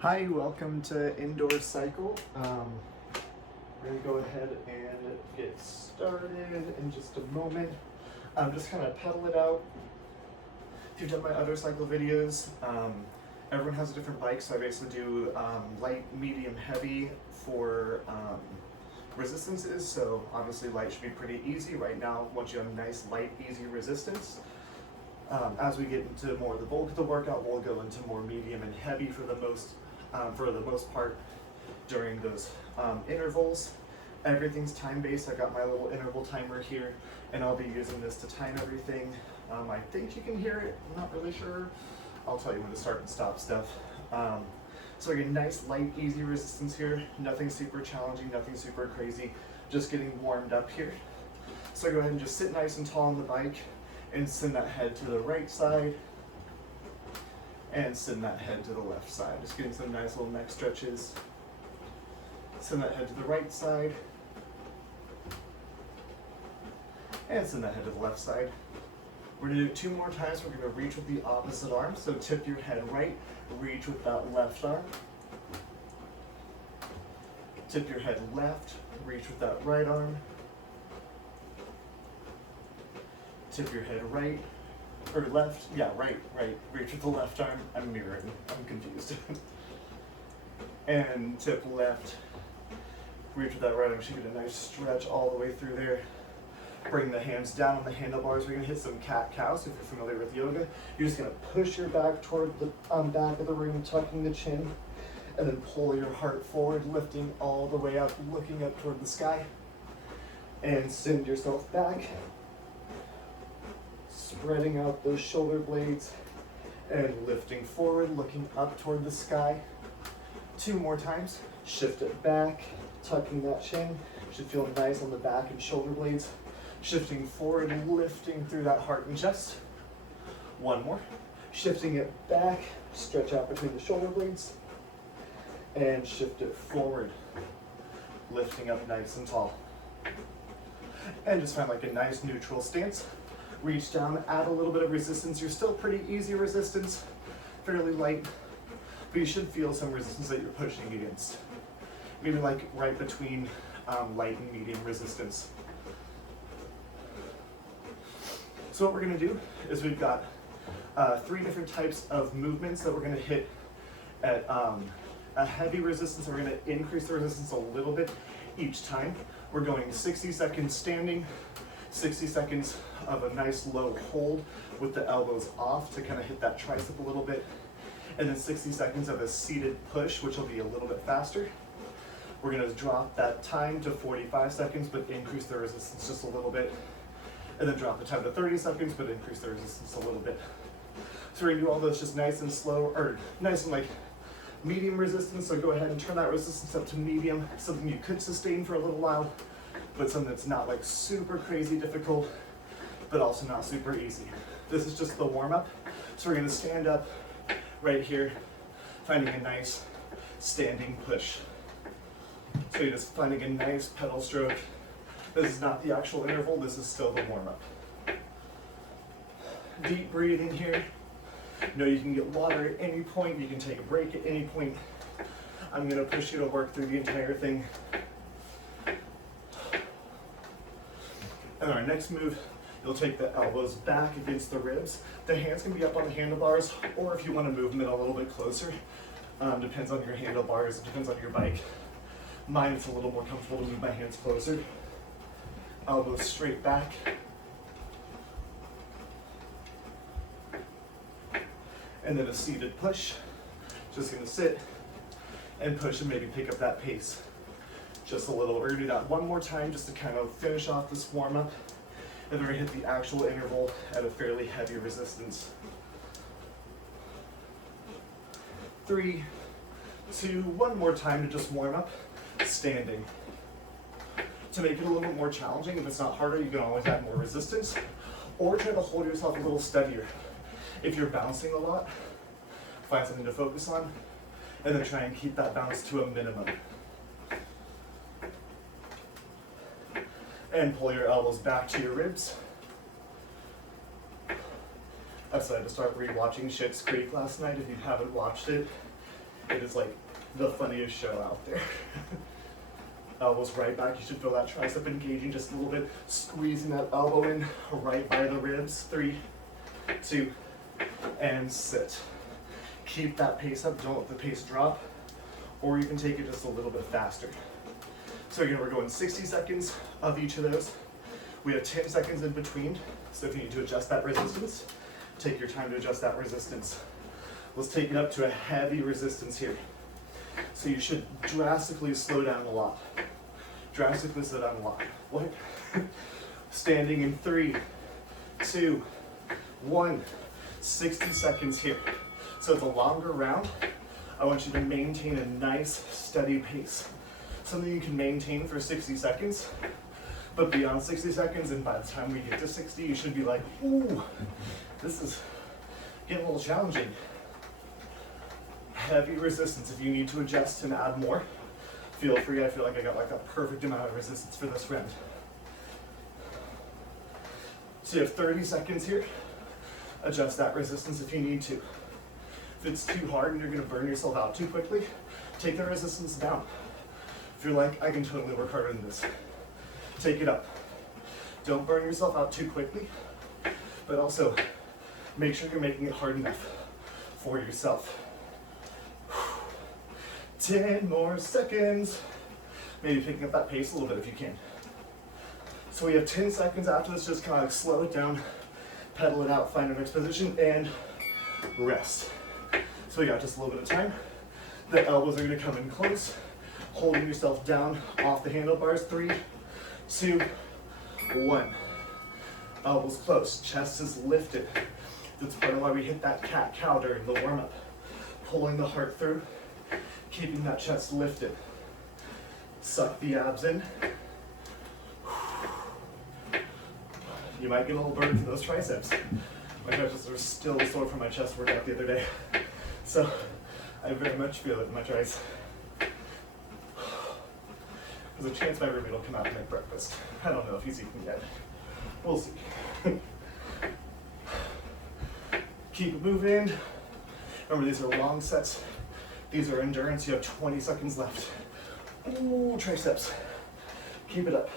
Hi, welcome to Indoor Cycle. We're gonna go ahead and get started in just a moment. Just kind of pedal it out. If you've done my other cycle videos, everyone has a different bike, so I basically do light, medium, heavy for resistances. So obviously light should be pretty easy. Right now, once you have nice, light, easy resistance. As we get into more of the bulk of the workout, we'll go into more medium and heavy for the most part during those intervals. Everything's time-based. I've got my little interval timer here, and I'll be using this to time everything. I think you can hear it, I'm not really sure. I'll tell you when to start and stop stuff. So again, nice, light, easy resistance here. Nothing super challenging, nothing super crazy. Just getting warmed up here. So go ahead and just sit nice and tall on the bike and send that head to the right side and send that head to the left side. Just getting some nice little neck stretches. Send that head to the right side and send that head to the left side. We're gonna do it 2 more times. We're gonna reach with the opposite arm. So tip your head right, reach with that left arm. Tip your head left, reach with that right arm. Tip your head right, or left, yeah, right, reach with the left arm. I'm mirroring, I'm confused. And tip left, reach with that right arm. Should get a nice stretch all the way through there. Bring the hands down on the handlebars. We're gonna hit some cat-cow, so if you're familiar with yoga, you're just gonna push your back toward the back of the room, tucking the chin, and then pull your heart forward, lifting all the way up, looking up toward the sky, and send yourself back. Spreading out those shoulder blades and lifting forward, looking up toward the sky. 2 more times. Shift it back, tucking that chin. Should feel nice on the back and shoulder blades. Shifting forward, lifting through that heart and chest. 1 more. Shifting it back, stretch out between the shoulder blades. And shift it forward, lifting up nice and tall. And just find like a nice neutral stance. Reach down, add a little bit of resistance. You're still pretty easy resistance, fairly light, but you should feel some resistance that you're pushing against. Maybe like right between light and medium resistance. So what we're gonna do is we've got 3 different types of movements that we're gonna hit at a heavy resistance. We're gonna increase the resistance a little bit each time. We're going 60 seconds standing, 60 seconds of a nice low hold with the elbows off to kind of hit that tricep a little bit, and then 60 seconds of a seated push, which will be a little bit faster. We're gonna drop that time to 45 seconds, but increase the resistance just a little bit, and then drop the time to 30 seconds, but increase the resistance a little bit. So we're gonna do all those just nice and slow, or nice and like medium resistance, so go ahead and turn that resistance up to medium, something you could sustain for a little while, but something that's not like super crazy difficult, but also not super easy. This is just the warm-up. So we're gonna stand up right here, finding a nice standing push. So you're just finding a nice pedal stroke. This is not the actual interval, this is still the warm-up. Deep breathing here. You know you can get water at any point, you can take a break at any point. I'm gonna push you to work through the entire thing. And our next move, you'll take the elbows back against the ribs. The hands can be up on the handlebars, or if you want to move them in a little bit closer, depends on your handlebars, depends on your bike. Mine, it's a little more comfortable to move my hands closer. Elbows straight back. And then a seated push. Just gonna sit and push and maybe pick up that pace just a little. We're gonna do that 1 more time just to kind of finish off this warm up. And then we're gonna hit the actual interval at a fairly heavy resistance. 3, 2, 1 more time to just warm up, standing. To make it a little bit more challenging, if it's not harder, you can always add more resistance, or try to hold yourself a little steadier. If you're bouncing a lot, find something to focus on, and then try and keep that bounce to a minimum. And pull your elbows back to your ribs. I decided to start rewatching Schitt's Creek last night. If you haven't watched it, It is like the funniest show out there. Elbows right back. You should feel that tricep engaging just a little bit. Squeezing that elbow in right by the ribs. 3, 2, and sit. Keep that pace up. Don't let the pace drop. Or you can take it just a little bit faster. So again, we're going 60 seconds of each of those. We have 10 seconds in between. So if you need to adjust that resistance, take your time to adjust that resistance. Let's take it up to a heavy resistance here. So you should drastically slow down a lot. Drastically slow down a lot. What? Standing in 3, 2, 1. 60 seconds here. So it's a longer round. I want you to maintain a nice, steady pace. Something you can maintain for 60 seconds, but beyond 60 seconds, and by the time we get to 60, you should be like, ooh, this is getting a little challenging. Heavy resistance. If you need to adjust and add more, feel free. I feel like I got like a perfect amount of resistance for this round. So you have 30 seconds here. Adjust that resistance if you need to. If it's too hard and you're gonna burn yourself out too quickly, take the resistance down. If you're like, I can totally work harder than this, take it up. Don't burn yourself out too quickly, but also make sure you're making it hard enough for yourself. 10 more seconds. Maybe picking up that pace a little bit if you can. So we have 10 seconds after this, just kind of like slow it down, pedal it out, find our next position, and rest. So we got just a little bit of time. The elbows are gonna come in close, holding yourself down off the handlebars. 3, 2, 1. Elbows close, chest is lifted. That's part of why we hit that cat-cow during the warm-up. Pulling the heart through, keeping that chest lifted. Suck the abs in. You might get a little burn for those triceps. My triceps are still sore from my chest workout the other day. So I very much feel it in my triceps. There's a chance my roommate will come out and make breakfast. I don't know if he's eaten yet. We'll see. Keep it moving. Remember, these are long sets. These are endurance. You have 20 seconds left. Ooh, triceps. Keep it up.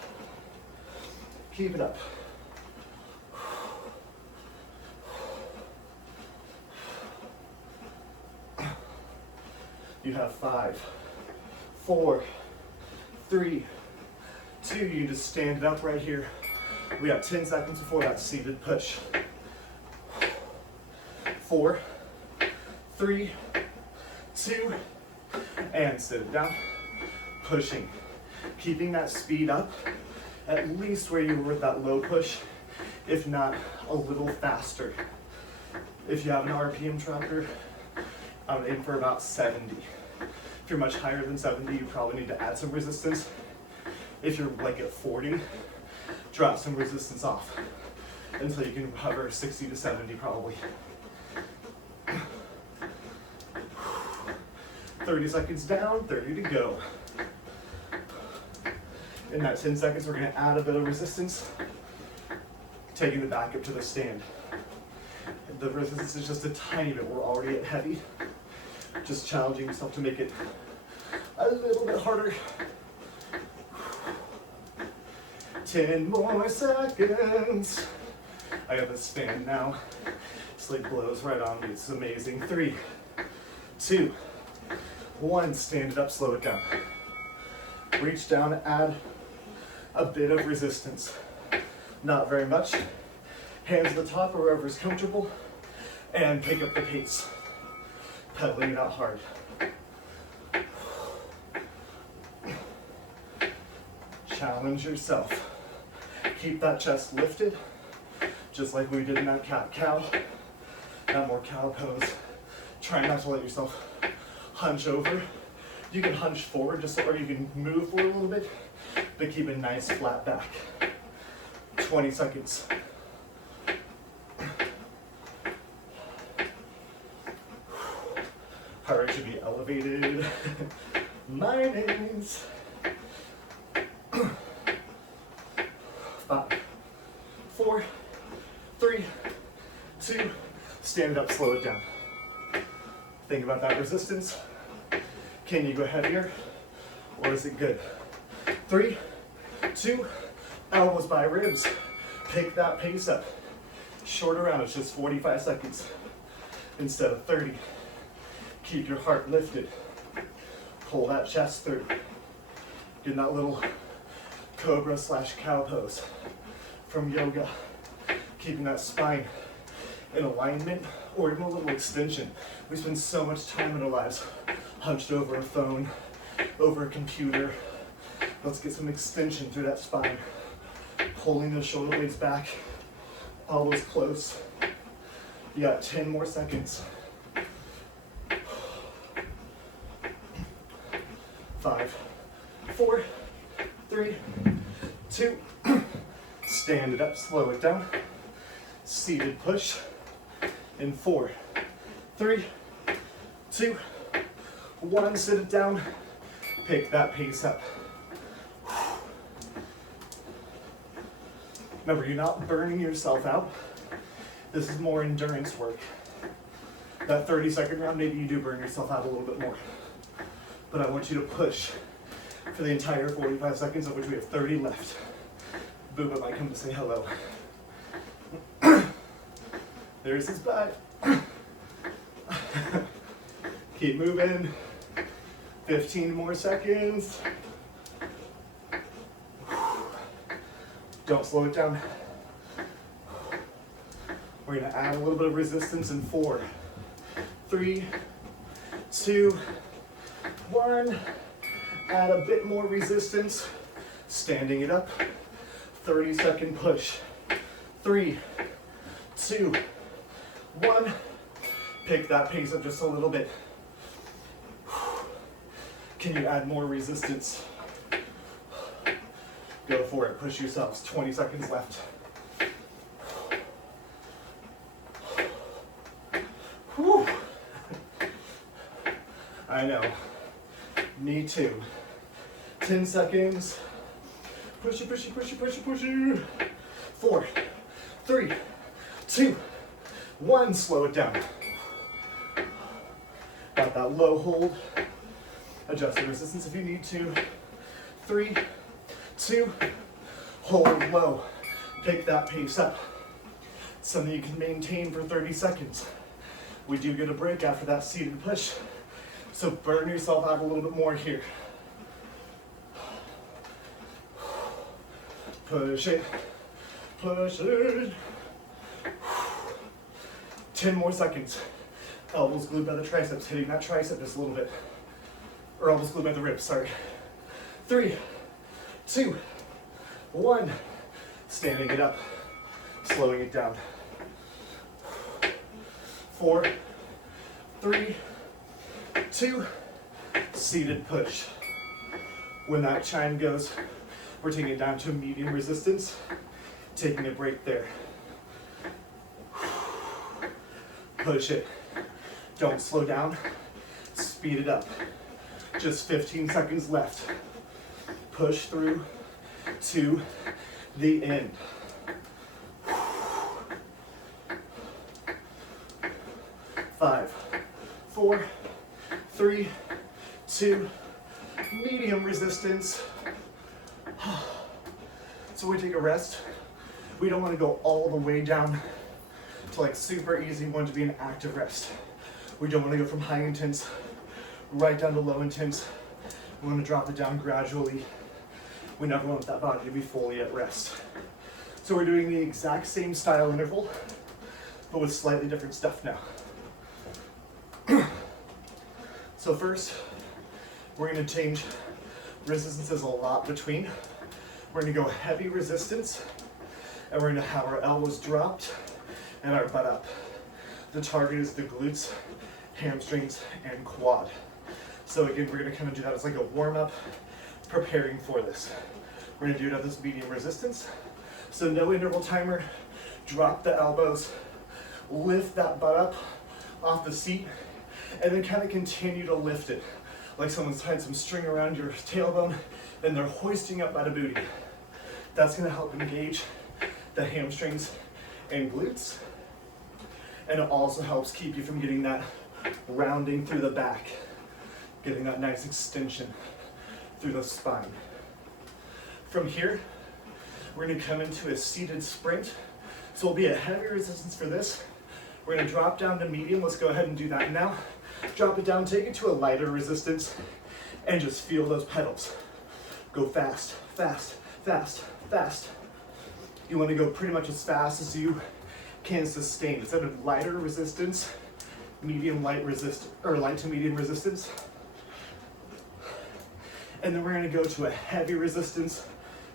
Keep it up. You have 5, 4, 3, 2. You just stand it up right here. We have 10 seconds before that seated push. 4, 3, 2, and sit it down. Pushing. Keeping that speed up, at least where you were with that low push, if not a little faster. If you have an RPM tracker, I'm aiming for about 70. If you're much higher than 70, you probably need to add some resistance. If you're like at 40, drop some resistance off until you can hover 60 to 70 probably. 30 seconds down, 30 to go. In that 10 seconds, we're gonna add a bit of resistance, taking the back up to the stand. The resistance is just a tiny bit. We're already at heavy. Just challenging yourself to make it a little bit harder. 10 more seconds. I got this fan now. It's like blows right on me. It's amazing. 3, 2, 1. Stand it up, slow it down. Reach down, add a bit of resistance. Not very much. Hands to the top or wherever is comfortable. And pick up the pace. Pedaling it out hard. Challenge yourself. Keep that chest lifted, just like we did in that cat-cow. That more cow pose. Try not to let yourself hunch over. You can hunch forward just so, or you can move forward a little bit, but keep a nice flat back. 20 seconds. Heart rate should be elevated. Mine is. 5, 4, 3, 2. Stand it up, slow it down. Think about that resistance. Can you go heavier, or is it good? 3, 2, elbows by ribs. Pick that pace up. Shorter round, it's just 45 seconds instead of 30. Keep your heart lifted. Pull that chest through. Get in that little cobra / cow pose from yoga. Keeping that spine in alignment or even a little extension. We spend so much time in our lives hunched over a phone, over a computer. Let's get some extension through that spine. Pulling the shoulder blades back, elbows close. You got 10 more seconds. 5, 4, 3, 2. Stand it up, slow it down. Seated push in 4, 3, 2, 1. Sit it down. Pick that pace up. Remember, you're not burning yourself out. This is more endurance work. That 30-second round, maybe you do burn yourself out a little bit more. But I want you to push for the entire 45 seconds, of which we have 30 left. Booba might come to say hello. There's his butt. Keep moving. 15 more seconds. Don't slow it down. We're gonna add a little bit of resistance in 4, 3, 2, 1. Add a bit more resistance. Standing it up. 30-second push. 3, 2, 1. Pick that pace up just a little bit. Can you add more resistance? Go for it. Push yourselves. 20 seconds left. Whew. I know. Me too. 10 seconds. Push it, push it, push it, push it, push it. 4, 3, 2, 1. Slow it down. Got that low hold. Adjust the resistance if you need to. 3, 2, hold low. Pick that pace up. Something you can maintain for 30 seconds. We do get a break after that seated push. So burn yourself out a little bit more here. Push it, push it. 10 more seconds. Elbows glued by the triceps, hitting that tricep just a little bit. Or elbows glued by the ribs, sorry. 3, 2, 1. Standing it up, slowing it down. 4, 3, 2, seated push. When that chime goes, we're taking it down to a medium resistance, taking a break there. Push it. Don't slow down, speed it up. Just 15 seconds left. Push through to the end. 5, 4, 3, 2, medium resistance. So we take a rest. We don't want to go all the way down to like super easy. We want to be an active rest. We don't want to go from high intense right down to low intense. We want to drop it down gradually. We never want that body to be fully at rest. So we're doing the exact same style interval, but with slightly different stuff now. So first, we're going to change resistances a lot between. We're going to go heavy resistance, and we're going to have our elbows dropped and our butt up. The target is the glutes, hamstrings, and quad. So again, we're going to kind of do that as like a warm-up, preparing for this. We're going to do it at this medium resistance. So no interval timer, drop the elbows, lift that butt up off the seat, and then kind of continue to lift it. Like someone's tied some string around your tailbone and they're hoisting up by the booty. That's going to help engage the hamstrings and glutes. And it also helps keep you from getting that rounding through the back. Getting that nice extension through the spine. From here, we're gonna come into a seated sprint. So it'll be a heavy resistance for this. We're gonna drop down to medium. Let's go ahead and do that now. Drop it down, take it to a lighter resistance, and just feel those pedals. Go fast, fast, fast, fast. You wanna go pretty much as fast as you can sustain. Instead of lighter resistance, medium light resist, or light to medium resistance. And then we're gonna go to a heavy resistance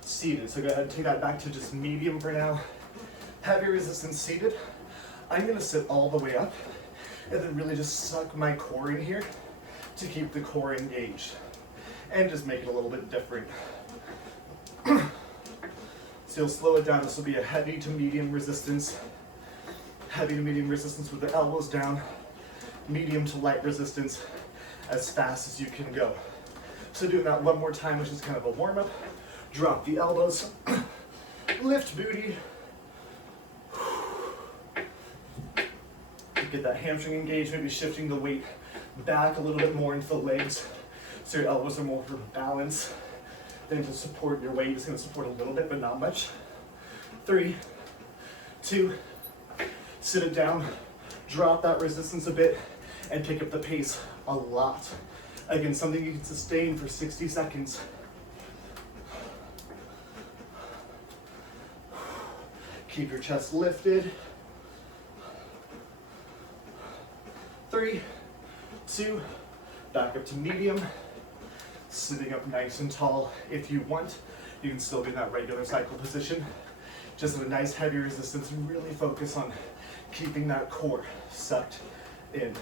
seated. So go ahead and take that back to just medium for now. Heavy resistance seated. I'm gonna sit all the way up and then really just suck my core in here to keep the core engaged and just make it a little bit different. So you'll slow it down. This will be a heavy to medium resistance. Heavy to medium resistance with the elbows down. Medium to light resistance as fast as you can go. So doing that one more time, which is kind of a warm up. Drop the elbows, lift booty. Get that hamstring engaged, maybe shifting the weight back a little bit more into the legs so your elbows are more for balance than to support your weight. It's going to support a little bit, but not much. 3, 2, sit it down, drop that resistance a bit, and pick up the pace a lot. Again, something you can sustain for 60 seconds. Keep your chest lifted. 3, 2, back up to medium. Sitting up nice and tall if you want. You can still be in that regular cycle position. Just with a nice heavy resistance and really focus on keeping that core sucked in.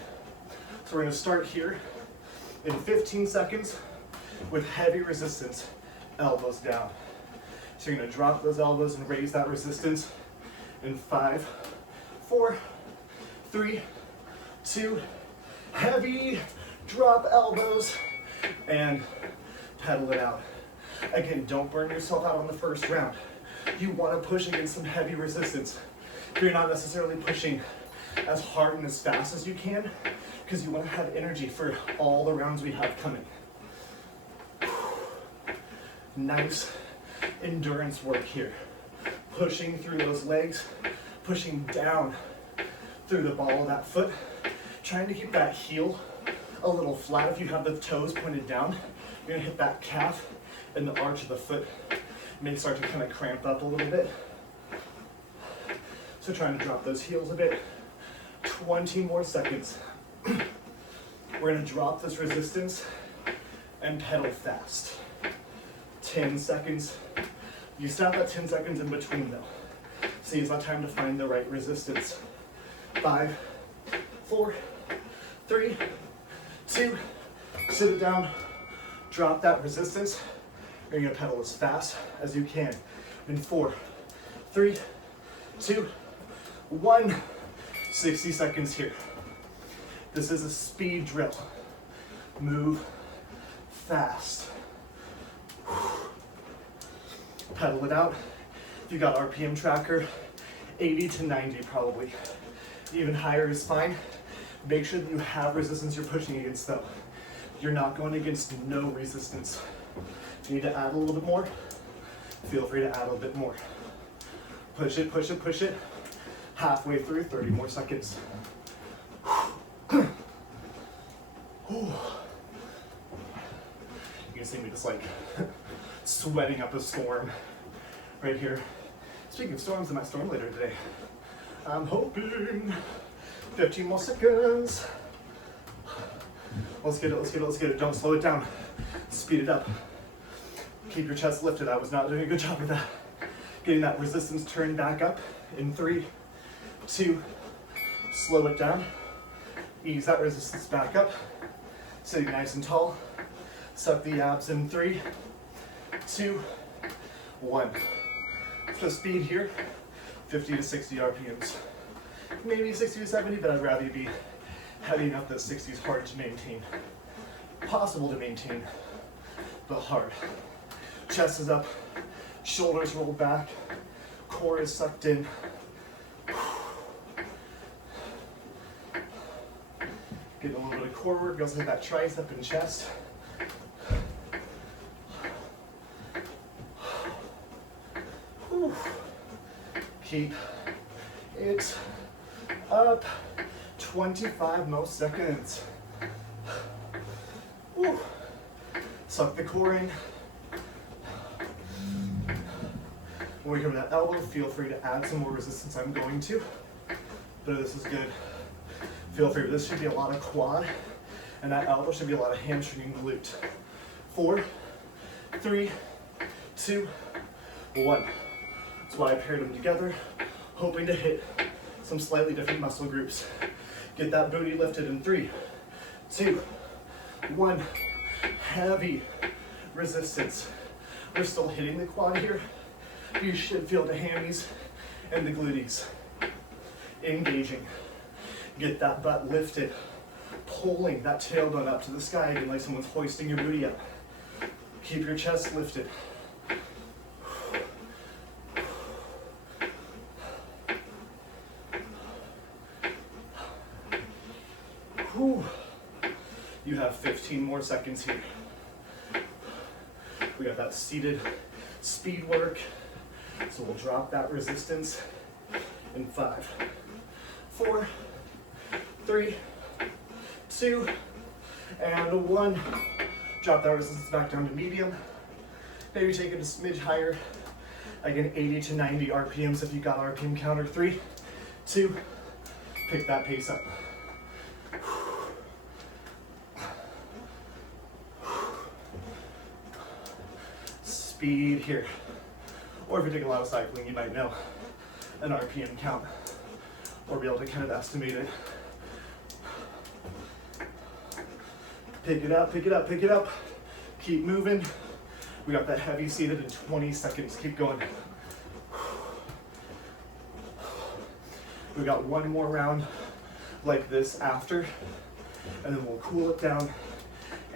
So we're gonna start here in 15 seconds with heavy resistance, elbows down. So you're gonna drop those elbows and raise that resistance in 5, 4, 3, 2, heavy, drop elbows, and pedal it out. Again, don't burn yourself out on the first round. You wanna push against some heavy resistance. You're not necessarily pushing as hard and as fast as you can because you wanna have energy for all the rounds we have coming. Nice endurance work here. Pushing through those legs, pushing down through the ball of that foot, trying to keep that heel a little flat. If you have the toes pointed down, you're gonna hit that calf and the arch of the foot may start to kind of cramp up a little bit. So trying to drop those heels a bit. 20 more seconds. We're gonna drop this resistance and pedal fast. 10 seconds. You stop at 10 seconds in between though. So use that time to find the right resistance. 5, 4, 3, 2, sit it down, drop that resistance. You're gonna pedal as fast as you can. In 4, 3, 2, 1, 60 seconds here. This is a speed drill. Move fast. Pedal it out. If you got RPM tracker, 80 to 90 probably. Even higher is fine. Make sure that you have resistance you're pushing against though. You're not going against no resistance. If you need to add a little bit more, feel free to add a little bit more. Push it, push it, push it. Halfway through, 30 more seconds. You can see me just like sweating up a storm right here. Speaking of storms, I might storm later today. I'm hoping 15 more seconds. Let's get it, let's get it, let's get it. Don't slow it down. Speed it up. Keep your chest lifted. I was not doing a good job with that. Getting that resistance turned back up in 3, 2, slow it down. Ease that resistance back up. Sitting nice and tall. Suck the abs in 3, 2, 1. So speed here, 50 to 60 RPMs. Maybe 60 to 70, but I'd rather you be heavy enough that 60 is hard to maintain. Possible to maintain, but hard. Chest is up, shoulders rolled back, core is sucked in. Getting a little bit of core work. We also hit that tricep and chest. Whew. Keep it up. 25 most seconds. Whew. Suck the core in. When we come to that elbow, feel free to add some more resistance. I'm going to, but this is good. Feel free. This should be a lot of quad, and that elbow should be a lot of hamstring and glute. 4, 3, 2, 1. That's why I paired them together, hoping to hit some slightly different muscle groups. Get that booty lifted in 3, 2, 1. Heavy resistance. We're still hitting the quad here. You should feel the hammies and the gluteus engaging. Get that butt lifted, pulling that tailbone up to the sky again like someone's hoisting your booty up. Keep your chest lifted. Whew. You have 15 more seconds here. We got that seated speed work. So we'll drop that resistance in 5, 4, 3, 2, and 1. Drop that resistance back down to medium. Maybe take it a smidge higher. Again, 80 to 90 RPMs if you got RPM counter. 3, 2, pick that pace up. Speed here. Or if you're doing a lot of cycling, you might know an RPM count or be able to kind of estimate it. Pick it up, pick it up, pick it up. Keep moving. We got that heavy seated in 20 seconds. Keep going. We got one more round like this after, and then we'll cool it down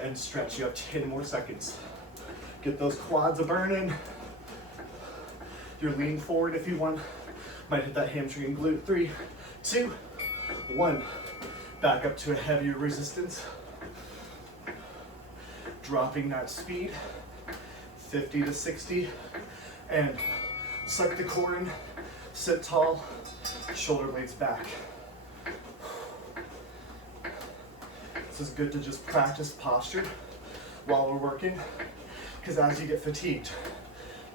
and stretch. You have 10 more seconds. Get those quads a burning. You're lean forward if you want. Might hit that hamstring and glute. 3, 2, 1. Back up to a heavier resistance. Dropping that speed. 50 to 60. And suck the core in. Sit tall. Shoulder blades back. This is good to just practice posture while we're working. Because as you get fatigued,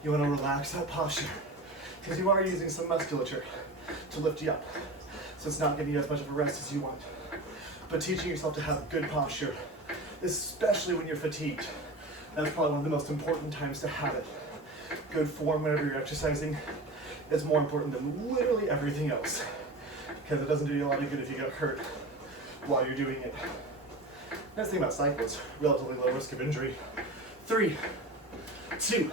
you want to relax that posture because you are using some musculature to lift you up. So it's not giving you as much of a rest as you want. But teaching yourself to have good posture, especially when you're fatigued, that's probably one of the most important times to have it. Good form whenever you're exercising is more important than literally everything else because it doesn't do you a lot of good if you get hurt while you're doing it. Nice thing about cycles, relatively low risk of injury. 3, 2,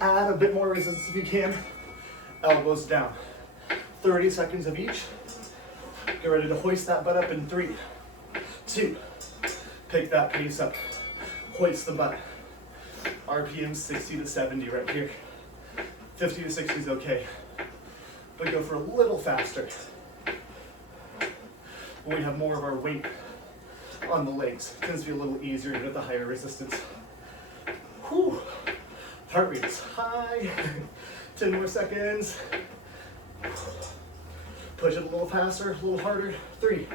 add a bit more resistance if you can. Elbows down. 30 seconds of each. Get ready to hoist that butt up in 3, 2, pick that pace up. Hoist the butt. RPM 60 to 70 right here. 50 to 60 is okay. But go for a little faster. When we have more of our weight on the legs, it tends to be a little easier to get the higher resistance. Whew. Heart rate is high. 10 more seconds. Push it a little faster, a little harder. 3,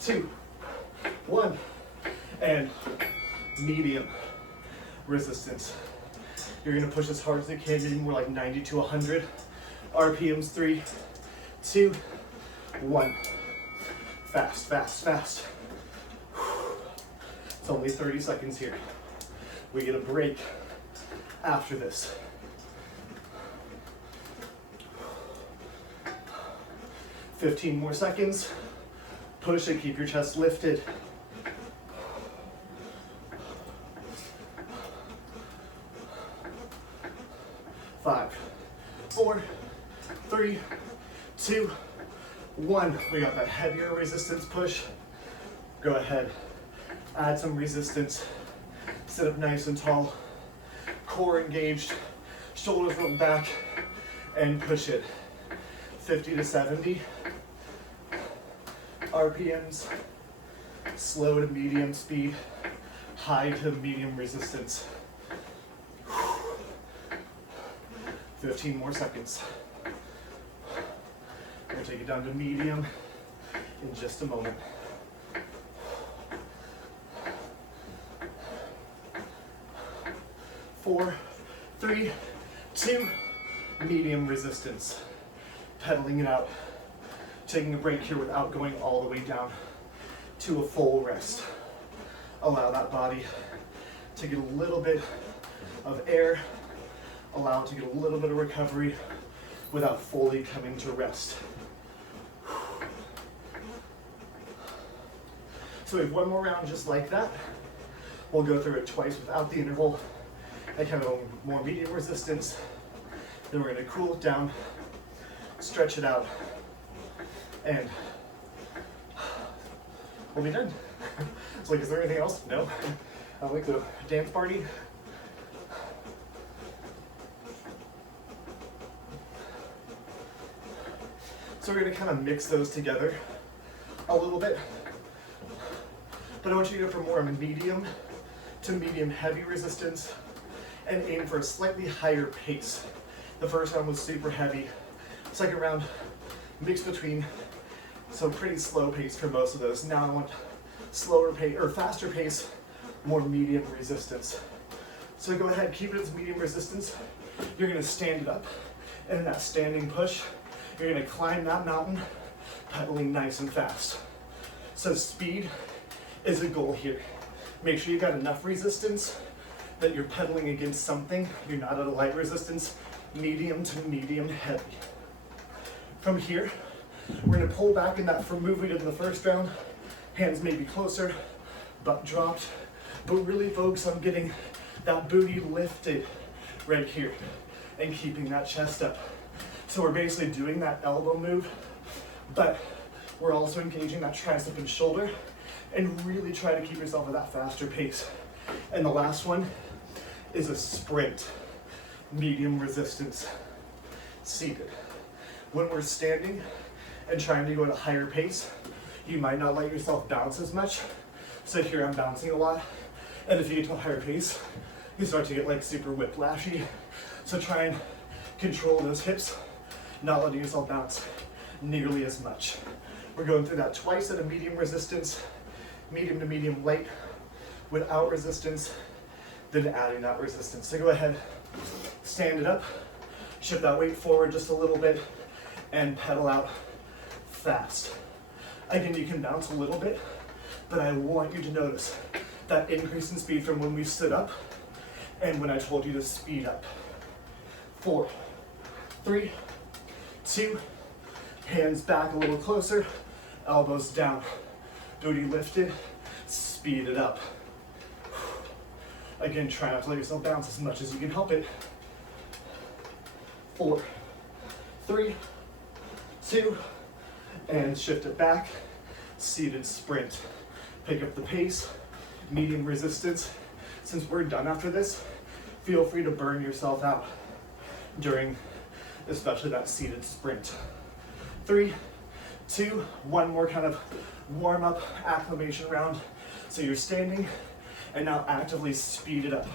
2, 1. And medium resistance. You're gonna push as hard as you can, maybe more like 90 to 100 RPMs. 3, 2, 1. Fast, fast, fast. It's only 30 seconds here. We get a break after this. "15 more seconds. Push it, keep your chest lifted. Five, 4, 3, 2, 1. We got that heavier resistance push. Go ahead, add some resistance. Sit up nice and tall. Core engaged, shoulders rolled back, and push it. 50 to 70 RPMs. slow to medium speed, high to medium resistance. 15 more seconds. We'll take it down to medium in just a moment. 4, 3, 2, medium resistance. Pedaling it out. Taking a break here without going all the way down to a full rest. Allow that body to get a little bit of air. Allow it to get a little bit of recovery without fully coming to rest. So we have one more round just like that. We'll go through it twice without the interval and kind of a more medium resistance. Then we're going to cool it down, stretch it out, and we'll be done. It's like, is there anything else? No. I like the dance party. So we're going to kind of mix those together a little bit. But I want you to go for more of a medium to medium heavy resistance and aim for a slightly higher pace. The first round was super heavy. Second round, mix between, so pretty slow pace for most of those. Now I want slower pace, or faster pace, more medium resistance. So go ahead, keep it as medium resistance. You're gonna stand it up, and in that standing push, you're gonna climb that mountain, pedaling nice and fast. So speed is a goal here. Make sure you've got enough resistance that you're pedaling against something. You're not at a light resistance, medium to medium heavy. From here, we're gonna pull back in that from move we did in the first round. Hands maybe closer, butt dropped, but really focus on getting that booty lifted right here and keeping that chest up. So we're basically doing that elbow move, but we're also engaging that tricep and shoulder and really try to keep yourself at that faster pace. And the last one is a sprint, medium resistance, seated. When we're standing and trying to go at a higher pace, you might not let yourself bounce as much. So here I'm bouncing a lot. And if you get to a higher pace, you start to get like super whiplashy. So try and control those hips, not letting yourself bounce nearly as much. We're going through that twice at a medium resistance, medium to medium light, without resistance, then adding that resistance. So go ahead, stand it up, shift that weight forward just a little bit, and pedal out fast. Again, you can bounce a little bit, but I want you to notice that increase in speed from when we stood up and when I told you to speed up. 4, 3, 2, hands back a little closer, elbows down, booty lifted, speed it up. Again, try not to let yourself bounce as much as you can help it. 4, 3, 2, and shift it back, seated sprint. Pick up the pace, medium resistance. Since we're done after this, feel free to burn yourself out during especially that seated sprint. 3, 2, one more kind of warm up acclimation round. So you're standing and now actively speed it up.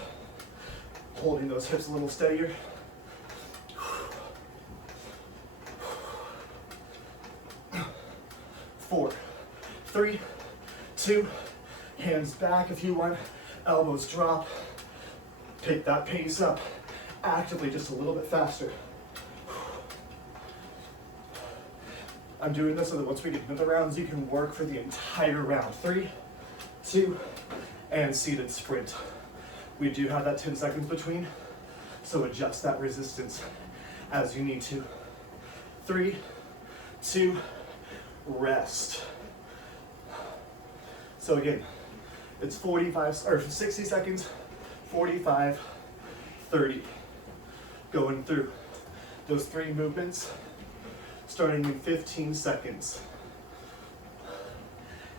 Holding those hips a little steadier. 4, 3, 2, hands back if you want, elbows drop. Pick that pace up, actively just a little bit faster. I'm doing this so that once we get into the rounds, you can work for the entire round. 3, 2, and seated sprint. We do have that 10 seconds between, so adjust that resistance as you need to. 3, 2, rest. So again, it's 60 seconds, 45, 30. Going through those 3 movements, starting in 15 seconds.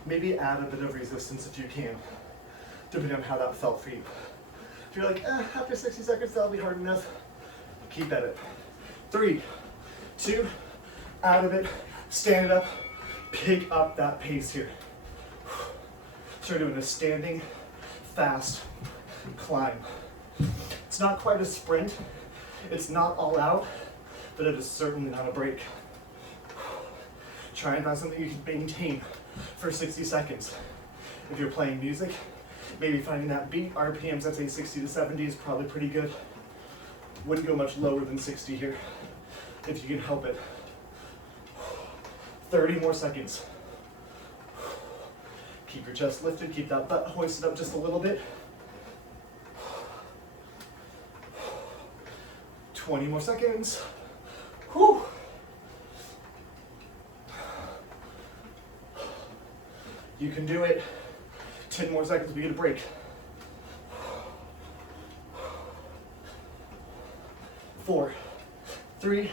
Maybe add a bit of resistance if you can, depending on how that felt for you. If you're like, after 60 seconds, that'll be hard enough, keep at it. 3, 2, out of it, stand it up, pick up that pace here. So we're doing a standing, fast climb. It's not quite a sprint. It's not all out, but it is certainly not a break. Try and find something you can maintain for 60 seconds. If you're playing music, maybe finding that beat, RPMs, I'd say 60 to 70 is probably pretty good. Wouldn't go much lower than 60 here, if you can help it. 30 more seconds. Keep your chest lifted, keep that butt hoisted up just a little bit. 20 more seconds. Whew. You can do it. 10 more seconds, we get a break. 4, 3,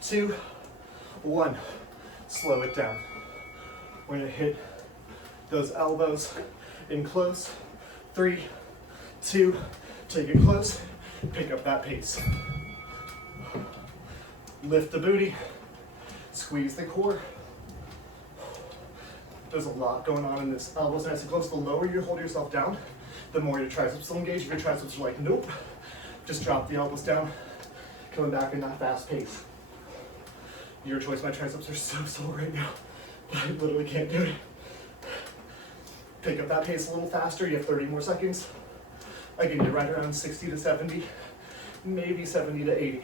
2, 1. Slow it down. We're gonna hit those elbows in close. 3, 2, take it close, pick up that pace. Lift the booty, squeeze the core. There's a lot going on in this. Elbows nice and close. The lower you hold yourself down, the more your triceps will engage. If your triceps are like, nope, just drop the elbows down, coming back in that fast pace. Your choice. My triceps are so sore right now, but I literally can't do it. Pick up that pace a little faster. You have 30 more seconds. Again, you're right around 60 to 70, maybe 70 to 80.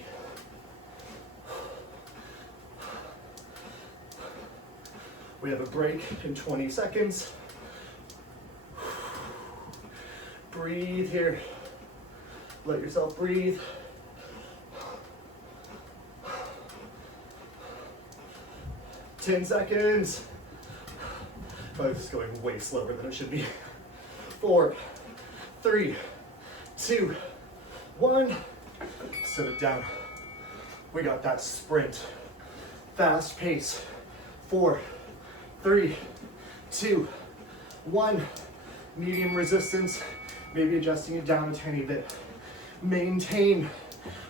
We have a break in 20 seconds. Breathe here. Let yourself breathe. Ten seconds. Oh, this is going way slower than it should be. 4, 3, 2, 1. Sit it down. We got that sprint. Fast pace. 4, 3, 2, 1. Medium resistance, maybe adjusting it down a tiny bit. Maintain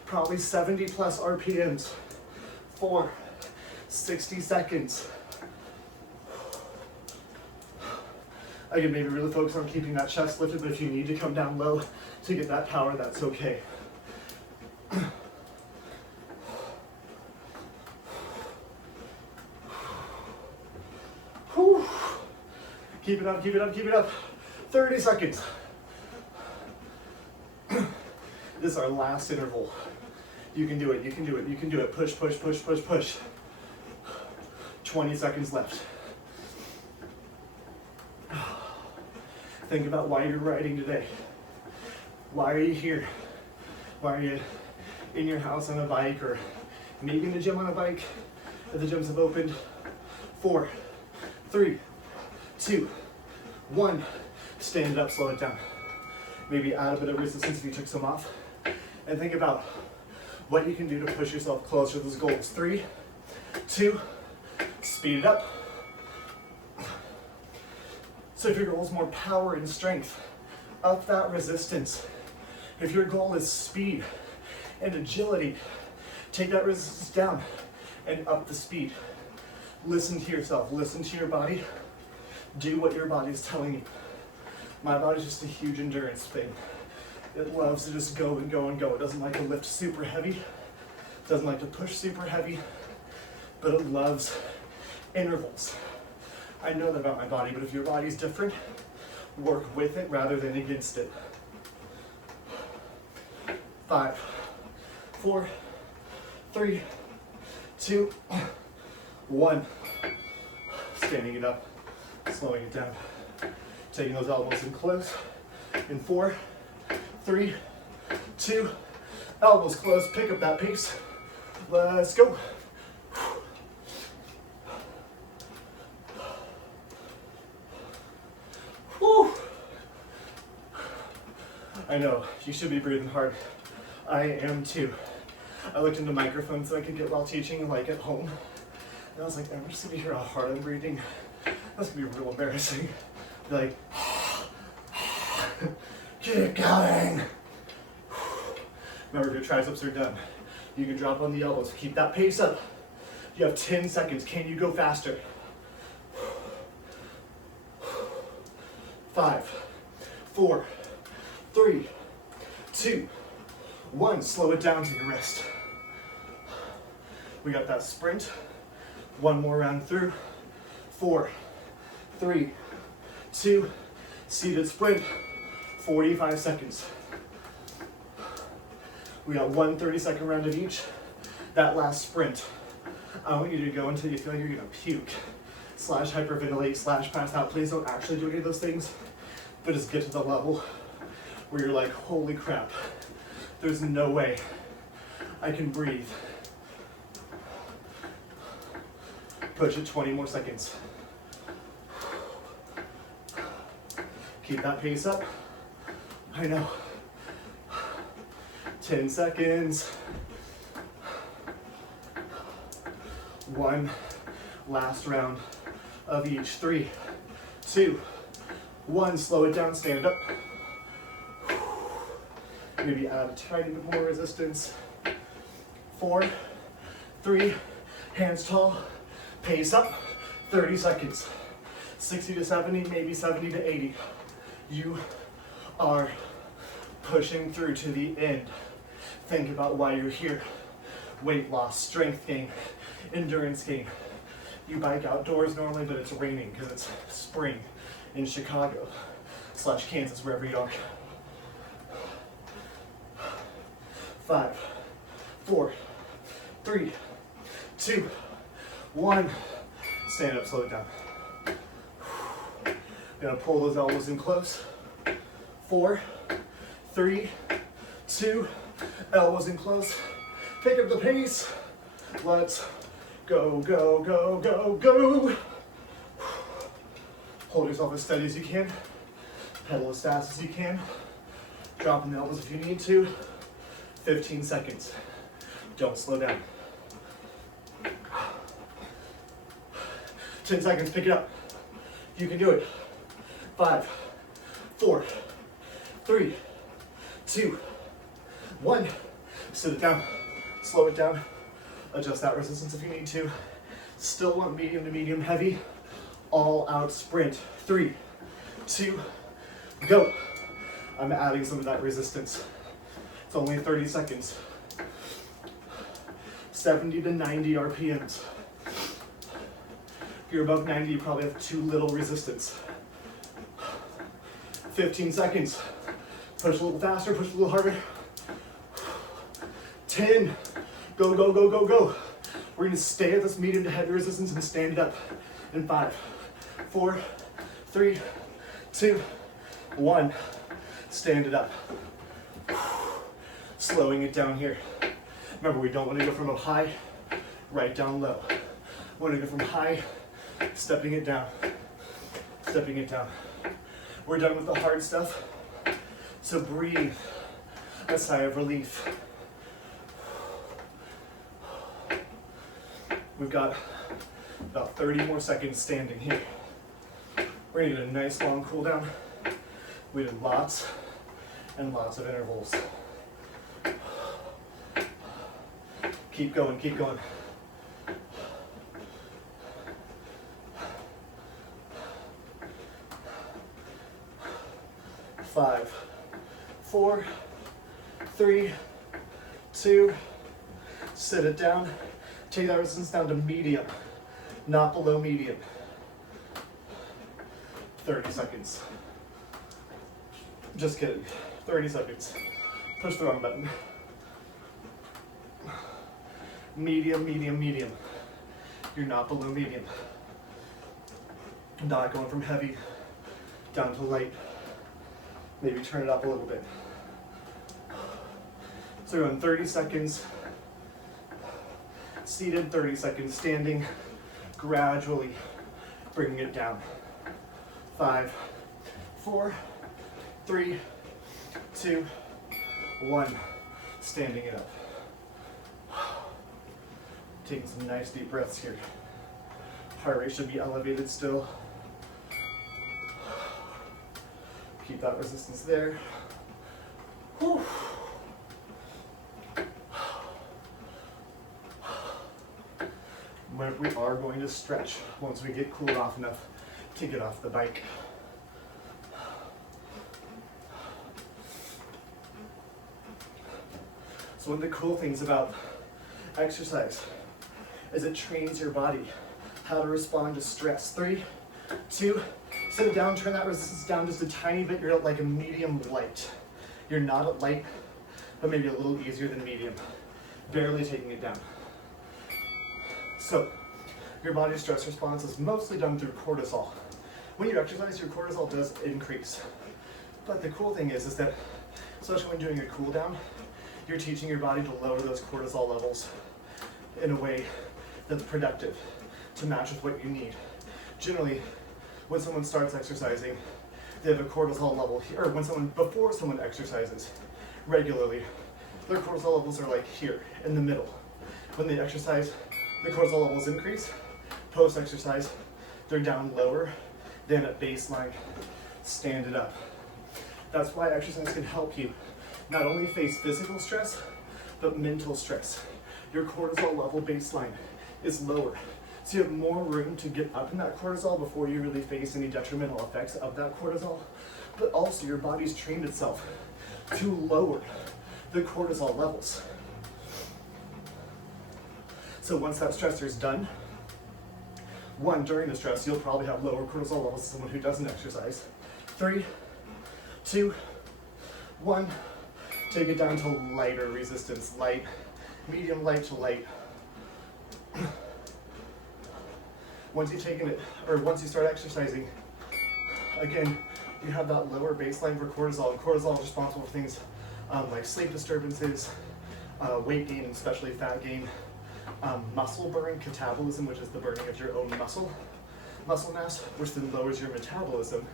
probably 70 plus RPMs for 60 seconds. Again, maybe really focus on keeping that chest lifted, but if you need to come down low to get that power, that's okay. Whew. Keep it up, keep it up, keep it up. 30 seconds. This is our last interval. You can do it, you can do it, you can do it. Push, push, push, push, push. 20 seconds left. Think about why you're riding today. Why are you here? Why are you in your house on a bike, or maybe in the gym on a bike if the gyms have opened? 4, 3, 2, 1. Stand up, slow it down. Maybe add a bit of resistance if you took some off. And think about what you can do to push yourself closer to those goals. 3, 2, speed it up. So if your goal is more power and strength, up that resistance. If your goal is speed and agility, take that resistance down and up the speed. Listen to yourself, listen to your body. Do what your body is telling you. My body's just a huge endurance thing. It loves to just go and go and go. It doesn't like to lift super heavy, doesn't like to push super heavy, but it loves intervals. I know that about my body, but if your body's different, work with it rather than against it. 5, 4, 3, 2, 1. Standing it up, slowing it down. Taking those elbows in close. In 4, 3, 2, elbows close. Pick up that pace. Let's go. Whew. I know, you should be breathing hard. I am too. I looked into microphones so I could get while teaching, like at home. And I was like, I'm just gonna hear how hard I'm breathing. That's gonna be real embarrassing. Be like, keep going. Remember, if your triceps are done, you can drop on the elbows. Keep that pace up. You have 10 seconds. Can you go faster? 5, 4, 3, 2, 1. Slow it down to your rest. We got that sprint. One more round through. 4, 3, 2, seated sprint, 45 seconds. We got one 30-second round of each. That last sprint, I want you to go until you feel like you're gonna puke, / hyperventilate, / pass out. Please don't actually do any of those things, but just get to the level where you're like, holy crap, there's no way I can breathe. Push it 20 more seconds. Keep that pace up. I know. 10 seconds. One last round of each. 3, 2, 1. Slow it down, stand up. Maybe add a tiny bit more resistance. 4, 3, hands tall, pace up, 30 seconds. 60 to 70, maybe 70 to 80. You are pushing through to the end. Think about why you're here. Weight loss, strength gain, endurance gain. You bike outdoors normally, but it's raining because it's spring in Chicago / Kansas, wherever you are. 5, 4, 3, 2, 1. Stand up, slow it down. Gonna pull those elbows in close. 4, 3, 2, elbows in close. Pick up the pace. Let's go, go, go, go, go. Hold yourself as steady as you can. Pedal as fast as you can. Dropping the elbows if you need to. 15 seconds. Don't slow down. 10 seconds, pick it up. You can do it. 5, 4, 3, 2, 1. Sit it down, slow it down. Adjust that resistance if you need to. Still want medium to medium heavy. All out sprint. 3, 2, go. I'm adding some of that resistance. It's only 30 seconds. 70 to 90 RPMs. If you're above 90, you probably have too little resistance. 15 seconds. Push a little faster, push a little harder. 10. Go, go, go, go, go. We're gonna stay at this medium to heavy resistance and stand it up in 5, 4, 3, 2, 1. Stand it up. Slowing it down here. Remember, we don't want to go from up high, right down low. We want to go from high, stepping it down, stepping it down. We're done with the hard stuff, so breathe a sigh of relief. We've got about 30 more seconds standing here. We're gonna get a nice long cool down. We did lots and lots of intervals. Keep going, keep going. Five, 4, 3, 2, sit it down. Take that resistance down to medium, not below medium. 30 seconds. Just kidding, 30 seconds. Push the wrong button. Medium, medium, medium. You're not below medium. Not going from heavy down to light. Maybe turn it up a little bit. So we're on 30 seconds seated, 30 seconds standing, gradually bringing it down. 5, 4, 3, 2, 1, standing it up. Taking some nice deep breaths here. Heart rate should be elevated still. Keep that resistance there. Whew. We are going to stretch once we get cooled off enough to get off the bike. So one of the cool things about exercise is it trains your body how to respond to stress. 3, 2, sit down, turn that resistance down just a tiny bit. You're at like a medium light. You're not at light, but maybe a little easier than medium. Barely taking it down. So your body's stress response is mostly done through cortisol. When you exercise, your cortisol does increase. But the cool thing is that, especially when doing a cool down, you're teaching your body to lower those cortisol levels in a way that's productive to match with what you need. Generally, when someone starts exercising, they have a cortisol level here, or before someone exercises regularly, their cortisol levels are like here, in the middle. When they exercise, the cortisol levels increase. Post-exercise, they're down lower than at baseline. Stand it up. That's why exercise can help you not only face physical stress, but mental stress. Your cortisol level baseline is lower. So you have more room to get up in that cortisol before you really face any detrimental effects of that cortisol. But also your body's trained itself to lower the cortisol levels. So once that stressor is done, during the stress, you'll probably have lower cortisol levels than someone who doesn't exercise. 3, 2, 1. Take it down to lighter resistance. Light, medium light to light. Once you've taken it, or once you start exercising, again, you have that lower baseline for cortisol. And cortisol is responsible for things like sleep disturbances, weight gain, especially fat gain, muscle burn, catabolism, which is the burning of your own muscle mass, which then lowers your metabolism,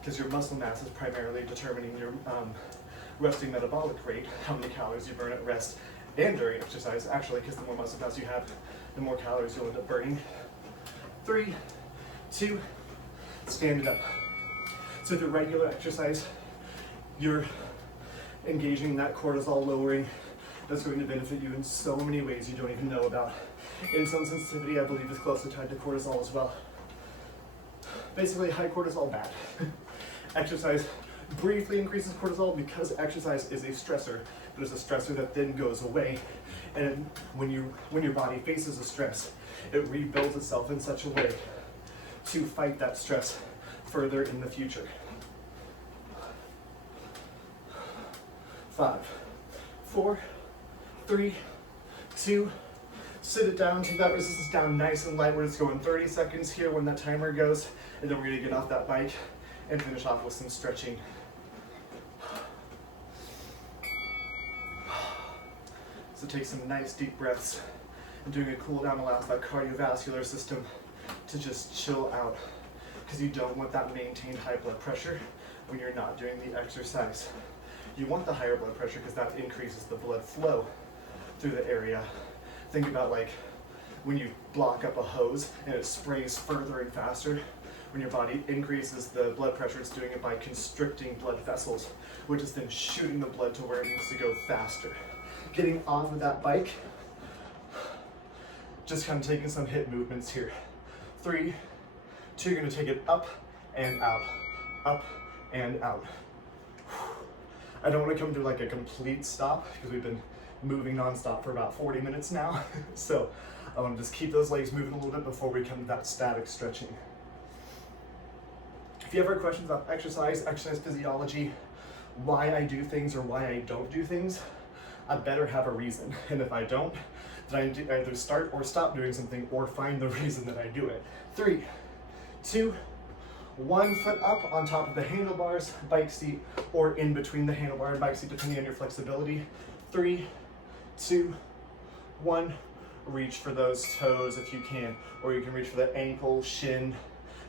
because your muscle mass is primarily determining your resting metabolic rate, how many calories you burn at rest and during exercise, actually, because the more muscle mass you have, the more calories you'll end up burning. 3, 2, stand it up. So through regular exercise, you're engaging that cortisol lowering that's going to benefit you in so many ways you don't even know about. Insulin sensitivity, I believe, is closely tied to cortisol as well. Basically, high cortisol, bad. Exercise briefly increases cortisol because exercise is a stressor. There's a stressor that then goes away. And when your body faces a stress, it rebuilds itself in such a way to fight that stress further in the future. 5, 4, 3, 2, sit it down, take that resistance down nice and light. We're just going 30 seconds here when that timer goes, and then we're gonna get off that bike and finish off with some stretching. So take some nice deep breaths, and doing a cool down allows that cardiovascular system to just chill out, because you don't want that maintained high blood pressure when you're not doing the exercise. You want the higher blood pressure because that increases the blood flow through the area. Think about like when you block up a hose and it sprays further and faster. When your body increases the blood pressure, it's doing it by constricting blood vessels, which is then shooting the blood to where it needs to go faster. Getting off of that bike, just kind of taking some hip movements here. 3, 2, you're gonna take it up and out, up and out. I don't want to come to like a complete stop because we've been moving nonstop for about 40 minutes now. So I want to just keep those legs moving a little bit before we come to that static stretching. If you ever have questions about exercise physiology, why I do things or why I don't do things, I better have a reason. And if I don't, then I either start or stop doing something or find the reason that I do it. 3, 2, 1 foot up on top of the handlebars, bike seat, or in between the handlebar and bike seat, depending on your flexibility. 3, 2, 1. Reach for those toes if you can, or you can reach for the ankle, shin,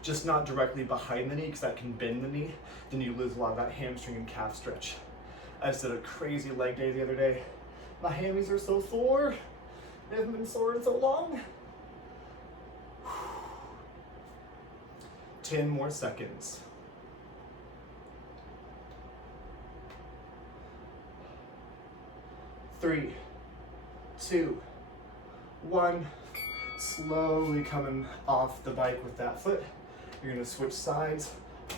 just not directly behind the knee because that can bend the knee. Then you lose a lot of that hamstring and calf stretch. I just did a crazy leg day the other day. My hammies are so sore. They haven't been sore in so long. 10 more seconds. 3, 2, 1. Slowly coming off the bike with that foot. You're gonna switch sides,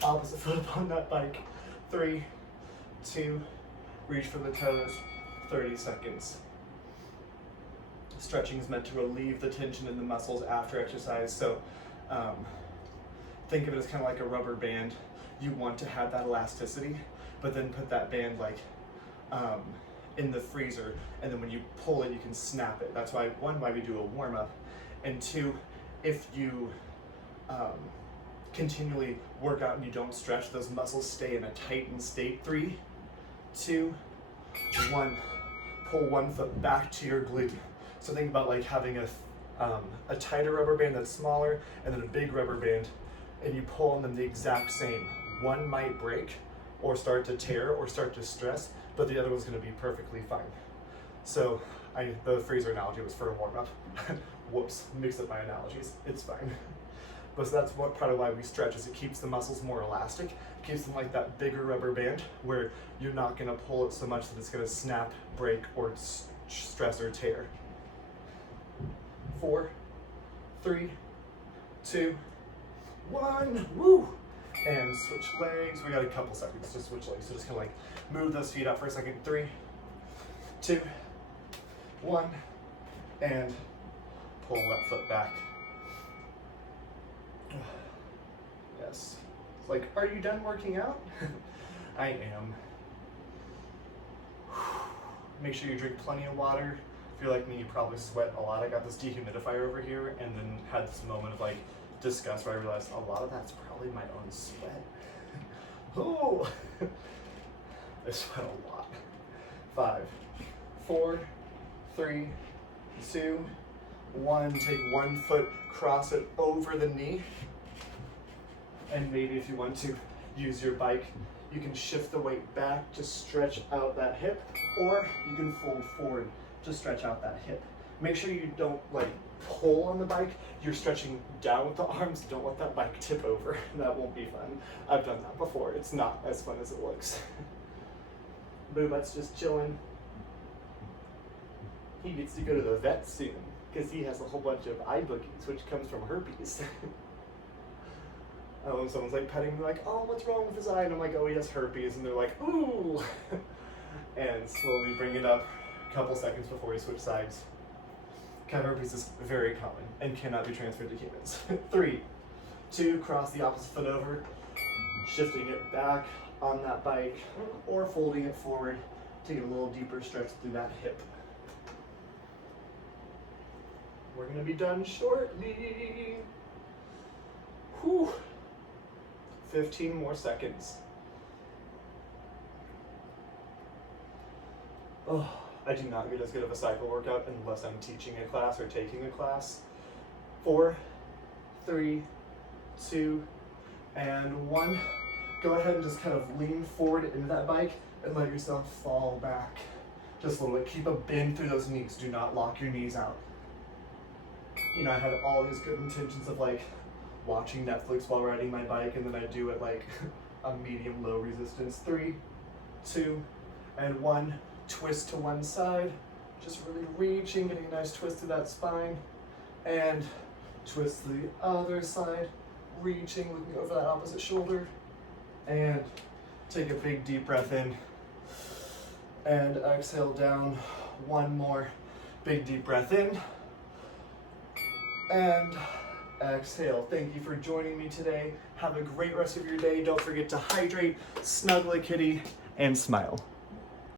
opposite foot up on that bike. 3, 2, reach for the toes. 30 seconds. Stretching is meant to relieve the tension in the muscles after exercise, so think of it as kind of like a rubber band. You want to have that elasticity, but then put that band like in the freezer, and then when you pull it, you can snap it. That's why, one, why we do a warm-up, and two, if you continually work out and you don't stretch, those muscles stay in a tightened state. 3, 2, 1. Pull one foot back to your glute. So think about like having a tighter rubber band that's smaller, and then a big rubber band, and you pull on them the exact same. One might break or start to tear or start to stress, but the other one's going to be perfectly fine. So the freezer analogy was for a warm-up. Whoops, mixed up my analogies. It's fine. But so that's what part of why we stretch, is it keeps the muscles more elastic. It keeps them like that bigger rubber band where you're not going to pull it so much that it's going to snap, break, or stress or tear. 4, 3, 2, 1. Woo! And switch legs. We got a couple seconds to switch legs. So just kind of like move those feet out for a second. 3, 2, 1, and pull that foot back. Yes. It's like, are you done working out? I am. Make sure you drink plenty of water. If you're like me, you probably sweat a lot. I got this dehumidifier over here, and then had this moment of like disgust where I realized a lot of that's probably my own sweat. Oh, I sweat a lot. 5, 4, 3, 2, 1. Take one foot, cross it over the knee. And maybe if you want to use your bike, you can shift the weight back to stretch out that hip, or you can fold forward to stretch out that hip. Make sure you don't like pull on the bike. You're stretching down with the arms. Don't let that bike tip over. That won't be fun. I've done that before. It's not as fun as it looks. Boo Butt's just chilling. He gets to go to the vet soon because he has a whole bunch of eye boogies, which comes from herpes. When someone's like petting me, like, oh, what's wrong with his eye? And I'm like, oh, he has herpes. And they're like, ooh. And slowly bring it up a couple seconds before we switch sides. Cat herpes is very common and cannot be transferred to humans. 3, 2, cross the opposite foot over, shifting it back on that bike, or folding it forward to get a little deeper stretch through that hip. We're gonna be done shortly. Whew. 15 more seconds. Oh, I do not get as good of a cycle workout unless I'm teaching a class or taking a class. 4, 3, 2, and 1. Go ahead and just kind of lean forward into that bike and let yourself fall back. Just a little bit. Keep a bend through those knees. Do not lock your knees out. You know, I had all these good intentions of like watching Netflix while riding my bike, and then I do it like a medium low resistance. 3, 2, and 1. Twist to one side, just really reaching, getting a nice twist to that spine, and twist to the other side, reaching, looking over that opposite shoulder, and take a big deep breath in, and exhale down. One more big deep breath in, and exhale. Thank you for joining me today. Have a great rest of your day. Don't forget to hydrate, snuggle a kitty, and smile.